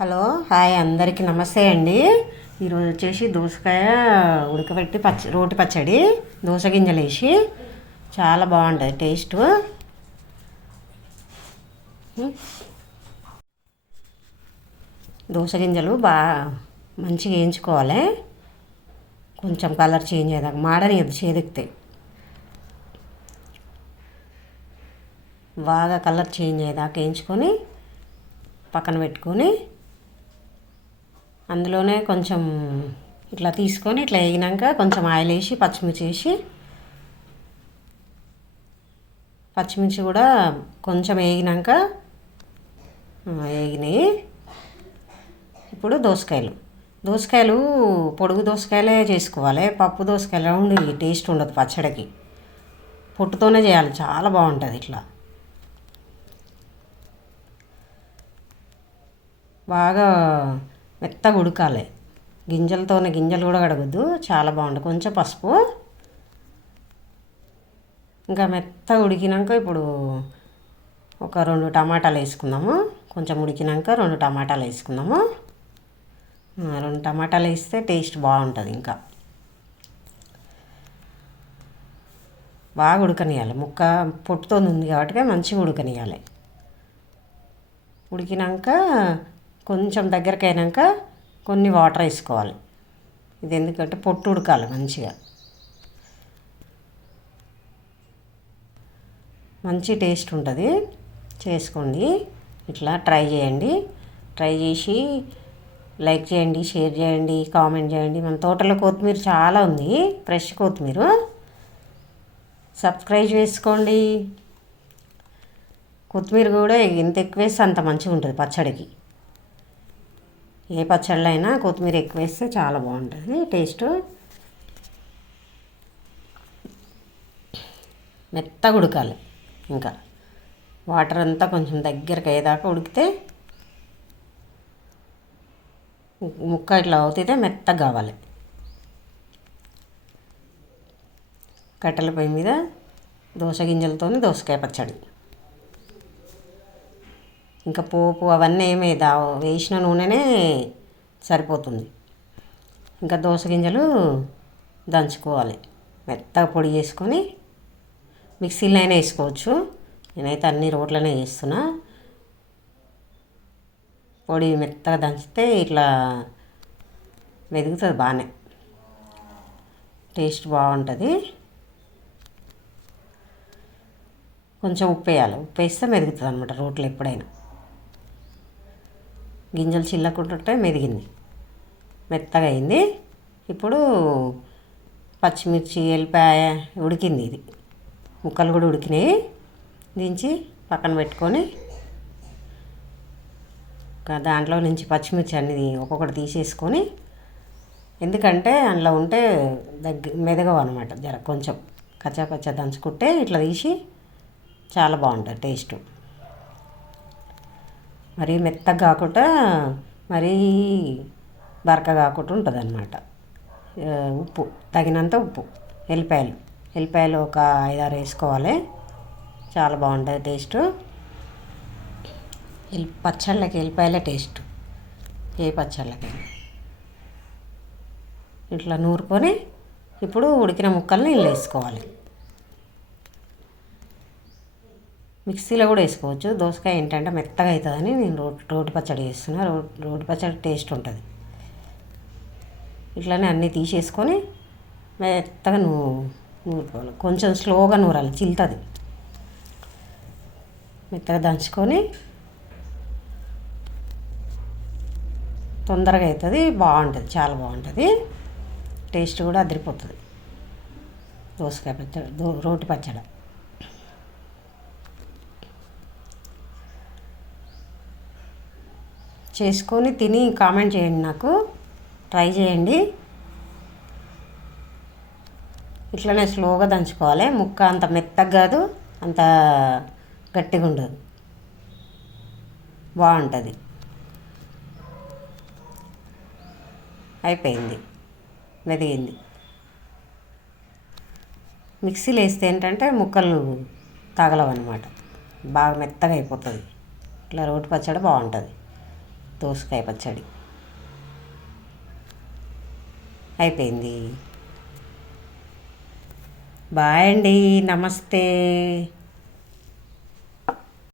Hello hi అందరికీ నమస్తే అండి. ఈరోజు వచ్చేసి దోసకాయ ఉడకబెట్టి రోటి పచ్చడి దోస గింజలు వేసి చాలా బాగుంటుంది టేస్ట్. దోస గింజలు బాగా మంచిగా వేయించుకోవాలి. కొంచెం కలర్ చేంజ్ అయ్యేదాకా మాడనియద్దు, చేదెక్తాయి. బాగా కలర్ చేంజ్ అయ్యేదాకా వేయించుకొని పక్కన పెట్టుకొని అందులోనే కొంచెం ఇట్లా తీసుకొని ఇట్లా వేగినాక కొంచెం ఆయిల్ వేసి పచ్చిమిర్చి కూడా కొంచెం వేగినాక వేగినాయి. ఇప్పుడు దోసకాయలు పొడుగు దోసకాయలే చేసుకోవాలి. పప్పు దోసకాయలు రౌండ్ టేస్ట్ ఉండదు పచ్చడికి. పొట్టుతోనే చేయాలి, చాలా బాగుంటుంది. ఇట్లా బాగా మెత్తగా ఉడకాలి. గింజలు కూడా కడగద్దు, చాలా బాగుంటుంది. కొంచెం పసుపు, ఇంకా మెత్తగా ఉడికినాక ఇప్పుడు ఒక 2 టమాటాలు వేసుకుందాము. కొంచెం ఉడికినాక 2 టమాటాలు వేసుకుందాము. 2 టమాటాలు వేస్తే టేస్ట్ బాగుంటుంది. ఇంకా బాగా ఉడకనియాలి. ముక్క పొట్టుతో ఉంది కాబట్టి మంచిగా ఉడకనియాలి. ఉడికినాక కొంచెం దగ్గరికి అయినాక కొన్ని వాటర్ వేసుకోవాలి. ఇది ఎందుకంటే పొట్టు ఉడకాలి మంచిగా. మంచి టేస్ట్ ఉంటుంది. చేసుకోండి, ఇట్లా ట్రై చేయండి. ట్రై చేసి లైక్ చేయండి, షేర్ చేయండి, కామెంట్ చేయండి. మన తోటలో కొత్తిమీర చాలా ఉంది, ఫ్రెష్ కొత్తిమీర. సబ్స్క్రైబ్ చేసుకోండి. కొత్తిమీర కూడా ఎంత ఎక్కువ వేస్తే అంత మంచిగా ఉంటుంది పచ్చడికి. ఏ పచ్చళ్ళు అయినా కొత్తిమీర ఎక్కువ వేస్తే చాలా బాగుంటుంది టేస్ట్. మెత్తగా ఉడకాలి. ఇంకా వాటర్ అంతా కొంచెం దగ్గరికి అయ్యేదాకా ఉడికితే ముక్క ఇట్లా అవుతుంటే మెత్తగా కావాలి. కట్టెల పొయ్యి మీద దోస గింజలతో దోసకాయ పచ్చడి. ఇంకా పోపు అవన్నీ వేసిన నూనెనే సరిపోతుంది. ఇంకా దోస గింజలు దంచుకోవాలి. మెత్తగా పొడి చేసుకొని మిక్సీలో అయినా వేసుకోవచ్చు. నేనైతే అన్ని రోట్లోనే చేస్తున్నా. పొడి మెత్తగా దంచితే ఇట్లా మెదుగుతుంది, బాగానే టేస్ట్ బాగుంటుంది. కొంచెం ఉప్పు వేయాలి. ఉప్పు వేస్తే మెదుగుతుంది అనమాట రోట్లో ఎప్పుడైనా. గింజలు చిల్లకుంటుంటే మెదిగింది, మెత్తగా అయింది. ఇప్పుడు పచ్చిమిర్చి, ఎల్లిపాయ ఉడికింది. ఇది ముక్కలు కూడా ఉడికినాయి. దించి పక్కన పెట్టుకొని దాంట్లో నుంచి పచ్చిమిర్చి అన్ని ఒక్కొక్కటి తీసేసుకొని, ఎందుకంటే అందులో ఉంటే మెదగవు అనమాట. కొంచెం కచ్చా దంచుకుంటే ఇట్లా తీసి చాలా బాగుంటుంది టేస్ట్. మరీ మెత్తగా కాకుండా మరీ బరక కాకుండా ఉంటుంది అన్నమాట. ఉప్పు తగినంత ఉప్పు, ఎల్లిపాయలు ఒక 5-6 వేసుకోవాలి. చాలా బాగుంటుంది టేస్ట్. పచ్చళ్ళకి ఎల్లిపాయలే టేస్ట్, ఏ పచ్చళ్ళకైనా. ఇట్లా నూరుకొని ఇప్పుడు ఉడికిన ముక్కల్ని ఇల్లు వేసుకోవాలి. మిక్సీలో కూడా వేసుకోవచ్చు. దోసకాయ ఏంటంటే మెత్తగా అవుతుందని నేను రోటి పచ్చడి చేస్తున్నా. రోటి పచ్చడి టేస్ట్ ఉంటుంది. ఇట్లానే అన్నీ తీసేసుకొని మెత్తగా నూరుకోవాలి. కొంచెం స్లోగా నూరాలి, చిలుతుంది. మెత్తగా దంచుకొని తొందరగా అవుతుంది, బాగుంటుంది, చాలా బాగుంటుంది. టేస్ట్ కూడా అదిరిపోతుంది దోసకాయ పచ్చడి, రోటి పచ్చడి. చేసుకొని తిని కామెంట్ చేయండి, నాకు ట్రై చేయండి. ఇట్లనే స్లోగా దంచుకోవాలి. ముక్క అంత మెత్తగా కాదు, అంత గట్టిగా ఉండదు, బాగుంటుంది. అయిపోయింది, మెదిగింది. మిక్సీలో వేస్తే ఏంటంటే ముక్కలు తగలవన్నమాట, బాగా మెత్తగా అయిపోతుంది. ఇట్లా రోటి పచ్చడి బాగుంటుంది. దోసకాయ పచ్చడి అయిపోయింది. బాయ్ అండి, నమస్తే.